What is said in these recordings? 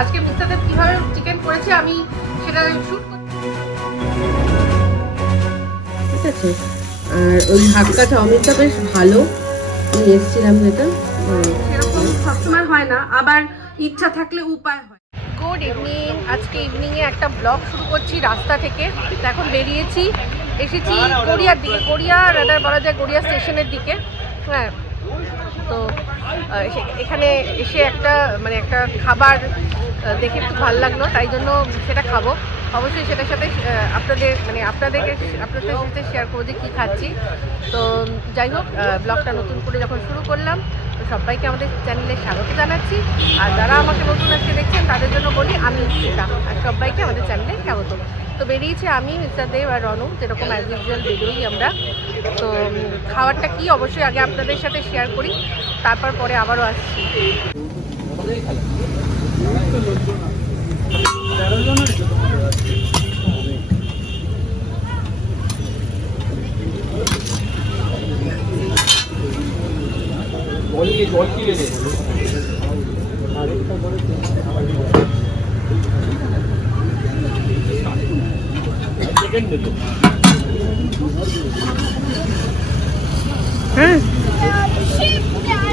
আজকে মিস্টারদের কীভাবে চিকেন করেছে আমি সেটা শুট ঠিক আছে। আর ওই হাক্কা চাউমিনটা বেশ ভালো। নিয়ে এসেছিলাম যেটা। সেরকম সবসময় হয় না আবার ইচ্ছা থাকলে উপায় হয়। গুড ইভিনিং আজকে ইভিনিংয়ে একটা ব্লগ শুরু করছি রাস্তা থেকে। এখন বেরিয়েছি এসেছি গড়িয়ার দিকে। গড়িয়া রাদার বলা যায় গড়িয়া স্টেশনের দিকে। হ্যাঁ। তো এসে- এখানে এসে একটা মানে একটা খাবার দেখে একটু ভালো লাগল, তাই জন্য সেটা খাব। অবশ্যই সেটার সাথে আপনাদের মানে আপনাদেরকে আপনাদের সাথে শেয়ার করব যে কী খাচ্ছি। তো যাই হোক ব্লগটা নতুন করে যখন শুরু করলাম, তো সবাইকে আমাদের চ্যানেলে স্বাগত জানাচ্ছি। আর যারা আমাকে নতুন আজকে দেখছেন, তাদের জন্য বলি আমি সেটা আর সবাইকে আমাদের চ্যানেলে স্বাগত। তো বেরিয়েছে আমি, মিস্টার দেব আর রনু, যেরকম অ্যাজ ইউজুয়াল বেরোই আমরা। তো খাবারটা কি, অবশ্যই আগে আপনাদের সাথে শেয়ার করি, তারপর পরে আবারও আসছি।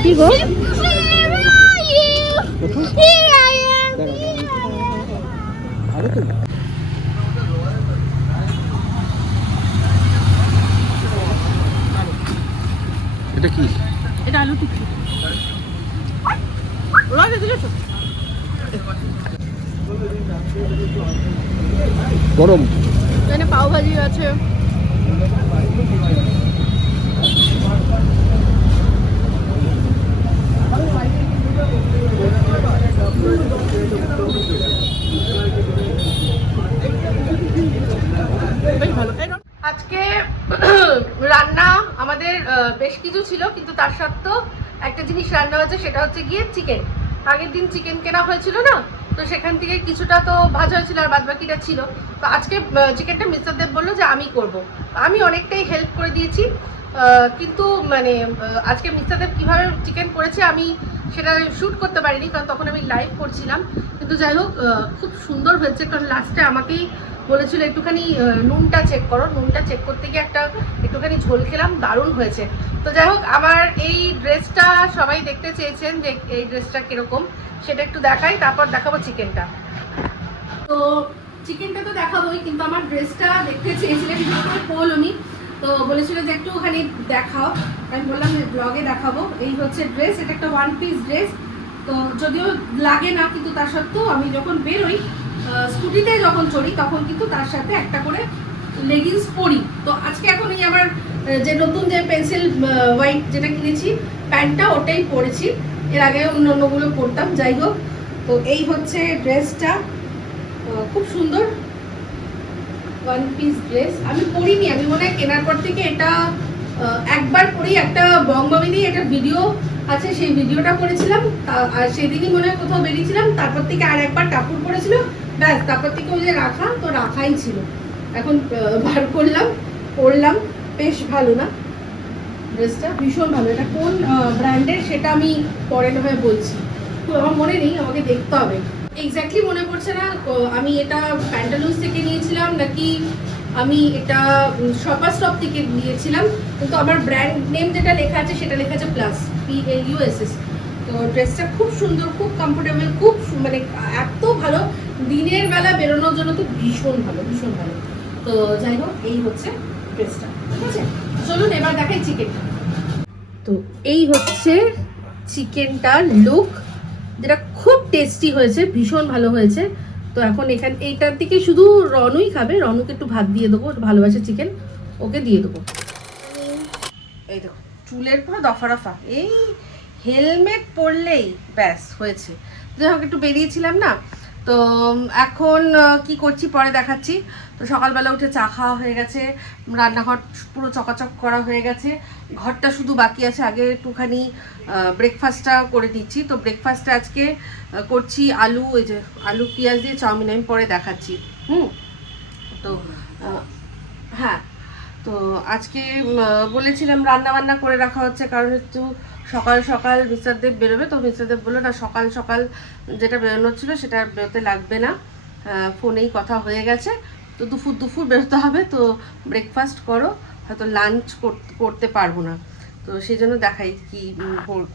이거? গরম। এখানে পাও ভাজি আছে। আজকে রান্না আমাদের বেশ কিছু ছিল, কিন্তু তার সত্ত্বেও একটা জিনিস রান্না হয়েছে, সেটা হচ্ছে গিয়ে চিকেন আগের দিন চিকেন কেনা হয়েছিল না, তো সেখান থেকে কিছুটা তো ভাজা হয়েছিল আর বাদবাকিটা ছিল। তো আজকে চিকেনটা মিস্টার দেব বলল যে আমি করব। আমি অনেকটাই হেল্প করে দিয়েছি কিন্তু মানে আজকে মিস্টার দেব কীভাবে চিকেন করেছে আমি সেটা শ্যুট করতে পারিনি, কারণ তখন আমি লাইভ করছিলাম। কিন্তু যাই হোক খুব সুন্দর হয়েছে, কারণ লাস্টে আমাকেই বলেছিল একটুখানি নুনটা চেক করো। নুনটা চেক করতে গিয়ে একটা একটুখানি ঝোল খেলাম, দারুণ হয়েছে। তো যাই হোক, আমার এই ড্রেসটা সবাই দেখতে চেয়েছেন যে এই ড্রেসটা কীরকম, সেটা একটু দেখাই, তারপর দেখাবো চিকেনটা তো চিকেনটা তো দেখাবোই, কিন্তু আমার ড্রেসটা দেখতে চেয়েছিলেন পোল উনি। তো বলেছিল যে একটু একটুখানি দেখাও। আমি বললাম যে ব্লগে দেখাবো। এই হচ্ছে ড্রেস এটা একটা ওয়ান পিস ড্রেস তো যদিও লাগে না, কিন্তু তার সত্ত্বেও আমি যখন বেরোই স্কুটিতে যখন চড়ি, তখন কিন্তু তার সাথে একটা করে লেগিংস পরি। তো আজকে এখন এই আমার যে নতুন যে পেন্সিল হোয়াইট যেটা কিনেছি, প্যান্টটা ওটাই পরেছি। এর আগে অন্য অন্যগুলো পরতাম, যাই হোক। তো এই হচ্ছে ড্রেসটা। খুব সুন্দর। ওয়ান পিস ড্রেস আমি পরিনি, আমি মনে হয় কেনার পর থেকে এটা একবার পরি একটা বঙ্গবিনী একটা ভিডিও আছে, সেই ভিডিওটা করেছিলাম। আর সেদিনই মনে হয় কোথাও বেরিয়েছিলাম। তারপর থেকে আর একবার কাপড় পরেছিল। ব্যাস, তারপর থেকে ওই যে রাখা, তো রাখাই ছিল। এখন বার করলাম পরলাম বেশ ভালো না। ড্রেসটা ভীষণ ভালো। এটা কোন ব্র্যান্ডের সেটা আমি পরে না হয় বলছি। তো আমার মনে নেই, আমাকে দেখতে হবে। এক্স্যাক্টলি মনে পড়ছে না আমি এটা প্যান্টালুন্স থেকে নিয়েছিলাম, নাকি আমি এটা শপার স্টপ থেকে নিয়েছিলাম। কিন্তু আমার ব্র্যান্ড নেম যেটা লেখা আছে, সেটা লেখা আছে প্লাস পি এল ইউএসএস তো ড্রেসটা খুব সুন্দর, খুব কমফোর্টেবল খুব মানে এত ভালো দিনের বেলা বেরোনোর জন্য তো ভীষণ ভালো ভীষণ ভালো। তো যাই হোক, এই হচ্ছে ড্রেসটা ঠিক আছে? চলুন, এবার দেখাই চিকেনটা তো এই হচ্ছে চিকেনটার লুক যেটা খুব টেস্টি হয়েছে, ভীষণ ভালো হয়েছে। তো এখন এখান, এইটার থেকে শুধু রনুই খাবে, রনুকে একটু ভাত দিয়ে দেবো ভালোবাসে চিকেন ওকে দিয়ে দেবো। এই দেখো, চুলের পুরো দফা রফা এই হেলমেট পরলেই ব্যাস হয়েছে। যাই হোক, একটু বেরিয়েছিলাম না তো এখন কি করছি পরে দেখাচ্ছি। তো সকালবেলা উঠে চা খাওয়া হয়ে গেছে, রান্নাঘর পুরো চকাচক করা হয়ে গেছে। ঘরটা শুধু বাকি আছে, আগে একটুখানি ব্রেকফাস্টটা করে দিচ্ছি। তো ব্রেকফাস্টটা আজকে করছি আলু ওই যে আলু, পেঁয়াজ দিয়ে চাউমিন আমি পরে দেখাচ্ছি। হুম? তো হ্যাঁ। তো আজকে বলেছিলাম রান্না বান্না করে রাখা হচ্ছে, কারণ একটু সকাল সকাল মিস্টার দেব বেরোবে, তো মিস্টার দেব বলল, না, সকাল সকাল যেটা বেরোনোর ছিল সেটা বেরোতে লাগবে না। ফোনেই কথা হয়ে গেছে। তো দুপুর দুপুর বেরোতে হবে, তো ব্রেকফাস্ট করো, হয়তো লাঞ্চ করতে পারব না। তো সেই জন্য দেখাই কি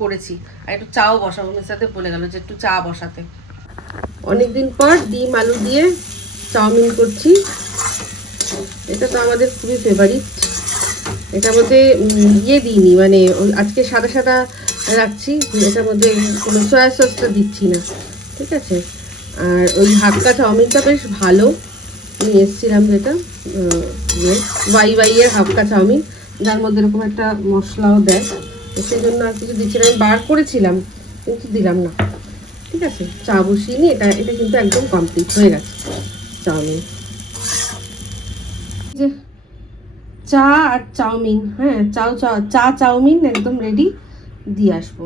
করেছি। আর একটু চাও বসাবো, মিস্টার দেব বলে গেল যে একটু চা বসাতে। অনেকদিন পর ডিম, আলু দিয়ে চাউমিন করছি। এটা তো আমাদের খুবই ফেভারিট এটার মধ্যে ইয়ে দিইনি মানে আজকে সাদা সাদা রাখছি এটার মধ্যে কোনো সয়া সসটা দিচ্ছি না ঠিক আছে? আর ওই হাক্কা চাউমিনটা বেশ ভালো। নিয়ে এসেছিলাম যেটা ইয়ে, ওয়াই ওয়াই এর হাক্কা চাউমিন যার মধ্যে এরকম একটা মশলাও দেয়। তো সেই জন্য আর কিছু দিচ্ছিলাম আমি বার করেছিলাম কিন্তু দিলাম না ঠিক আছে? চা বসিয়ে নিই এটা এটা কিন্তু একদম কমপ্লিট হয়ে গেছে চাউমিন যে চা আর চাউমিন হ্যাঁ চাউ চা চাউমিন একদম রেডি দিয়ে আসব।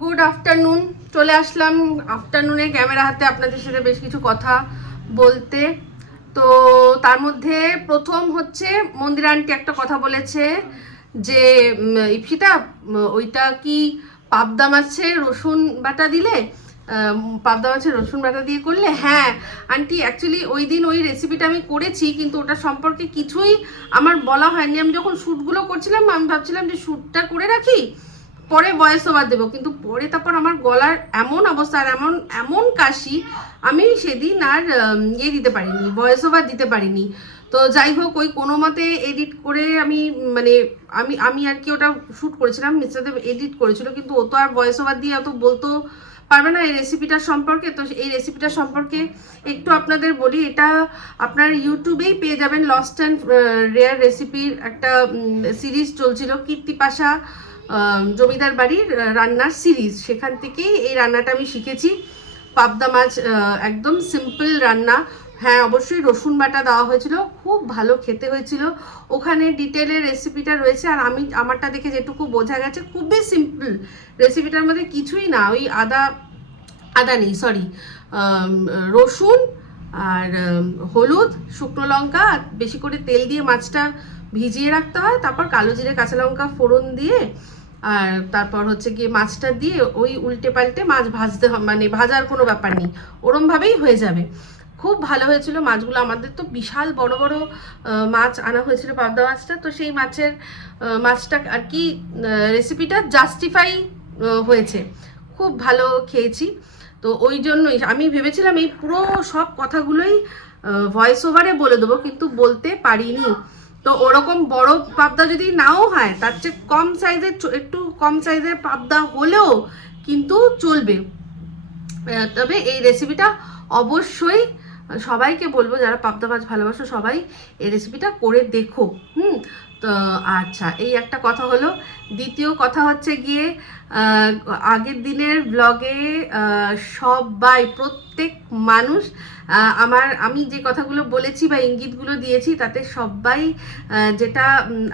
গুড আফটারনুন চলে আসলাম আফটারনুনে ক্যামেরা হাতে আপনাদের সাথে বেশ কিছু কথা বলতে। তো তার মধ্যে প্রথম হচ্ছে, মন্দির আন্টি একটা কথা বলেছে যে ইপসিতা ওইটা কি পাবদা মাছের রসুন বাটা দিলে? পাবদা মাছের রসুন বাটা দিয়ে করলে হ্যাঁ আন্টি অ্যাকচুয়ালি ওই দিন ওই রেসিপিটা আমি করেছি, কিন্তু ওটা সম্পর্কে কিছুই আমার বলা হয়নি। আমি যখন শ্যুটগুলো করছিলাম, আমি ভাবছিলাম যে শ্যুটটা করে রাখি, পরে ভয়েস ওভার দেবো। কিন্তু পরে তারপর আমার গলার এমন অবস্থা আর এমন এমন কাশি, আমি সেদিন আর ইয়ে দিতে পারিনি ভয়েস ওভার দিতে পারিনি। তো যাই হোক, ওই কোনো মতে এডিট করে আমি মানে আমি আমি আর কি ওটা শ্যুট করেছিলাম মিস্টার দেব এডিট করেছিল, কিন্তু ও তো আর ভয়েস ওভার দিয়ে অত বলতো পারবে না এই রেসিপিটা সম্পর্কে? তো এই রেসিপিটা সম্পর্কে একটু আপনাদের বলি। এটা আপনার ইউটিউবেই পেয়ে যাবেন লস্ট অ্যান্ড রেয়ার রেসিপির একটা সিরিজ চলছিল কীর্তিপাশা জমিদার বাড়ির রান্নার সিরিজ সেখান থেকেই এই রান্নাটা আমি শিখেছি। পাবদা মাছ একদম সিম্পল রান্না। হ্যাঁ অবশ্যই রসুন বাটা দেওয়া হয়েছিল। খুব ভালো খেতে হয়েছিল। ওখানে ডিটেলের রেসিপিটা রয়েছে আর আমি আমারটা দেখে যেটুকু বোঝা গেছে, খুবই সিম্পল রেসিপিটার মধ্যে কিছুই না। ওই আদা আদা নেই সরি রসুন আর হলুদ, শুকনো লঙ্কা বেশি করে তেল দিয়ে মাছটা ভিজিয়ে রাখতে হয়। তারপর কালো জিরে, কাঁচা লঙ্কা ফোড়ন দিয়ে আর তারপর হচ্ছে গিয়ে মাছটা দিয়ে ওই উল্টে পাল্টে মাছ ভাজতে মানে ভাজার কোনো ব্যাপার নেই। ওরমভাবেই হয়ে যাবে। খুব ভালো হয়েছিল। মাছগুলো আমাদের তো বিশাল বড় বড় মাছ আনা হয়েছিল পাবদা মাছটা। তো সেই মাছের মাছটা আর কি রেসিপিটা জাস্টিফাই হয়েছে। খুব ভালো খেয়েছি। তো ওই জন্যই আমি ভেবেছিলাম এই পুরো সব কথাগুলোই ভয়েস ওভারে বলে দেবো, কিন্তু বলতে পারিনি। তো ওরকম বড় পাবদা যদি নাও হয়, তার চেয়ে কম সাইজের একটু কম সাইজের পাবদা হলেও কিন্তু চলবে। তবে এই রেসিপিটা অবশ্যই সবাইকে বলব, যারা পাবদা মাছ ভালোবাসো, সবাই এই রেসিপিটা করে দেখো। হুম? তো আচ্ছা এই একটা কথা হলো। দ্বিতীয় কথা হচ্ছে গিয়ে আগের দিনের ব্লগে সবাই, প্রত্যেক মানুষ আমার, আমি যে কথাগুলো বলেছি বা ইঙ্গিতগুলো দিয়েছি, তাতে সবাই যেটা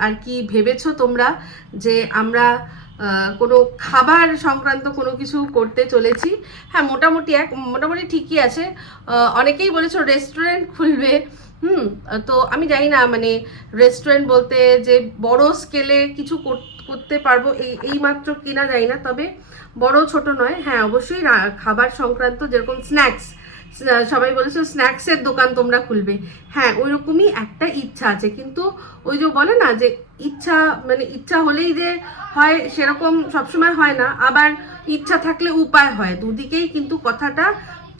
আর কি ভেবেছো তোমরা, যে আমরা কোনো খাবার সংক্রান্ত কোনো কিছু করতে চলেছি। হ্যাঁ মোটামুটি এক, মোটামুটি ঠিকই আছে। অনেকেই বলেছ রেস্টুরেন্ট খুলবে। হুম, তো আমি জানি না মানে রেস্টুরেন্ট বলতে যে বড় স্কেলে কিছু করতে পারব এই এই মাত্র কিনা যায় না, তবে বড় ছোট নয়। হ্যাঁ অবশ্যই খাবার সংক্রান্ত যেরকম স্ন্যাক্স সবাই বলেছ স্ন্যাক্সের দোকান তোমরা খুলবে। হ্যাঁ ওই রকমই একটা ইচ্ছা আছে। কিন্তু ওই যে বলে না যে ইচ্ছা মানে ইচ্ছা হলেই যে হয়, সেরকম সবসময় হয় না। আবার ইচ্ছা থাকলে উপায় হয়। দুদিকেই কিন্তু কথাটা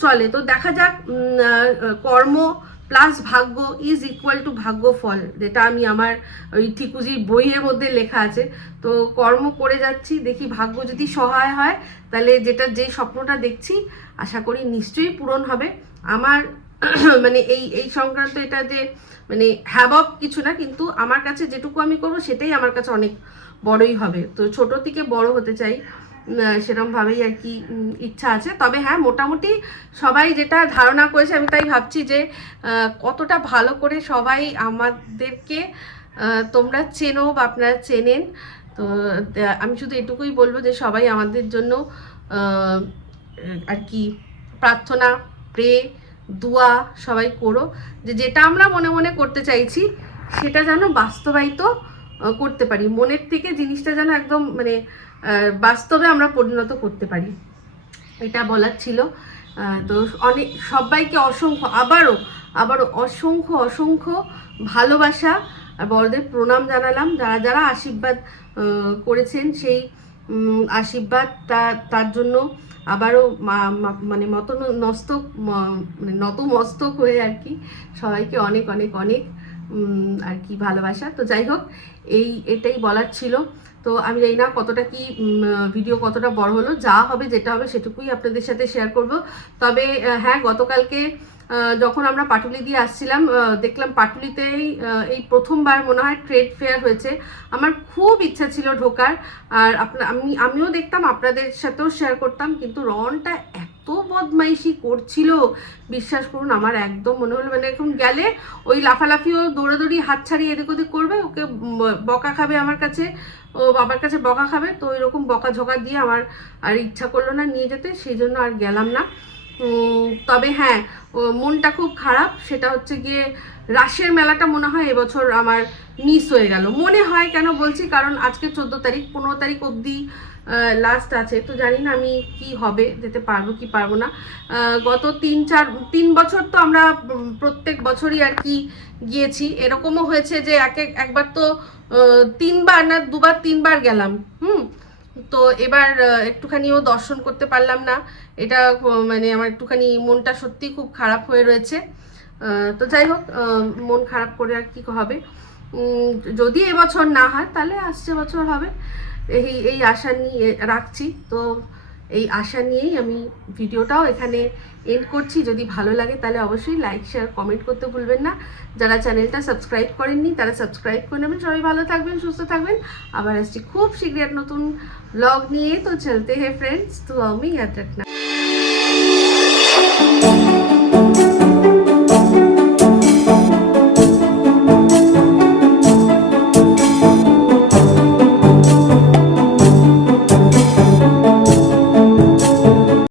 চলে। তো দেখা যাক কর্ম প্লাস ভাগ্য ইজ ইকুয়াল টু ভাগ্য ফল, যেটা আমি আমার ওই ঠিকুজির বইয়ের মধ্যে লেখা আছে। তো কর্ম করে যাচ্ছি, দেখি ভাগ্য যদি সহায় হয়, তাহলে যেটা যে স্বপ্নটা দেখছি, আশা করি নিশ্চয়ই পূরণ হবে। আমার মানে এই এই সংক্রান্ত এটা যে মানে হ্যাবক কিছু না, কিন্তু আমার কাছে যেটুকু আমি করব, সেটাই আমার কাছে অনেক বড়ই হবে। তো ছোট থেকে বড় হতে চাই। সেরকমভাবেই আর কি ইচ্ছা আছে। তবে হ্যাঁ মোটামুটি সবাই যেটা ধারণা করেছে, আমি তাই ভাবছি যে কতটা ভালো করে সবাই আমাদেরকে তোমরা চেনো বা আপনারা চেনেন। তো আমি শুধু এটুকুই বলব যে, সবাই আমাদের জন্য আর কি, প্রার্থনা, প্রে, দুয়া সবাই করো। যে, যেটা আমরা মনে মনে করতে চাইছি, সেটা যেন বাস্তবায়িত করতে পারি। মনের থেকে জিনিসটা যেন একদম মানে বাস্তবে আমরা পরিণত করতে পারি। এটা বলার ছিল। তো অনেক সবাইকে অসংখ্য, আবারও আবারও অসংখ্য অসংখ্য ভালোবাসা আর বড়দের প্রণাম জানালাম। যারা যারা আশীর্বাদ করেছেন সেই আশীর্বাদ তা- তার জন্য আবারও মানে মত নস্তক মানে নতমস্তক হয়ে আর কি। সবাইকে অনেক অনেক অনেক আর কি ভালোবাসা। তো যাই হোক, এই এটাই বলার ছিল। তো আমি জানি না কতটা কি ভিডিও কতটা বড় হলো। যা হবে, যেটা হবে, সেটুকুই আপনাদের সাথে শেয়ার করব। তবে হ্যাঁ গতকালকে যখন আমরা পাটুলি দিয়ে আসছিলাম দেখলাম পাটুলিতেই এই প্রথমবার মনে হয় ট্রেড ফেয়ার হয়েছে। আমার খুব ইচ্ছা ছিল ঢোকার। আর আপনার আমি, আমিও দেখতাম, আপনাদের সাথেও শেয়ার করতাম, কিন্তু রনটা এত বদমাইশি করছিল। বিশ্বাস করুন, আমার একদম মনে হলো মানে এখন গেলে ওই লাফালাফিও, দৌড়াদৌড়ি, হাত ছাড়িয়ে এদিক ওদিক করবে, ওকে বকা খাবে আমার কাছে, ও বাবার কাছে বকা খাবে, তো এরকম বকা ঝকা দিয়ে আমার আর ইচ্ছা করল না নিয়ে যেতে, সেই জন্য আর গেলাম না। তবে হ্যাঁ মনটা খুব খারাপ, সেটা হচ্ছে গিয়ে রাসের মেলাটা মনে হয় এবছর আমার মিস হয়ে গেল। মনে হয় কেন বলছি, কারণ আজকে চোদ্দ তারিখ, পনেরো তারিখ অবধি লাস্ট আছে। তো জানি না আমি কি হবে, যেতে পারব কি পারব না। গত তিন, চার, তিন বছর তো আমরা প্রত্যেক বছরই আর কি গিয়েছি। এরকমও হয়েছে যে এক এক, একবার তো তিনবার না, দুবার, তিনবার গেলাম। হুম? তো এবার একটুখানিও দর্শন করতে পারলাম না। এটা মানে আমার একটুখানি মনটা সত্যি খুব খারাপ হয়ে রয়েছে। তো যাই হোক মন খারাপ করে আর কি হবে। যদি এবছর না হয়, তাহলে আসছে বছর হবে। এই এই আশা নিয়ে রাখছি। তো এই আশা নিয়েই আমি ভিডিওটাও এখানে এন্ড করছি। যদি ভালো লাগে, তাহলে অবশ্যই লাইক শেয়ার কমেন্ট করতে ভুলবেন না। যারা চ্যানেলটা সাবস্ক্রাইব করেননি, তারা সাবস্ক্রাইব করে নেবেন। সবাই ভালো থাকবেন, সুস্থ থাকবেন। আবার আসছি খুব শীঘ্রই নতুন ব্লগ নিয়ে। তো চলতে হে ফ্রেন্ডস তো আমি ইয়াদ রাখনা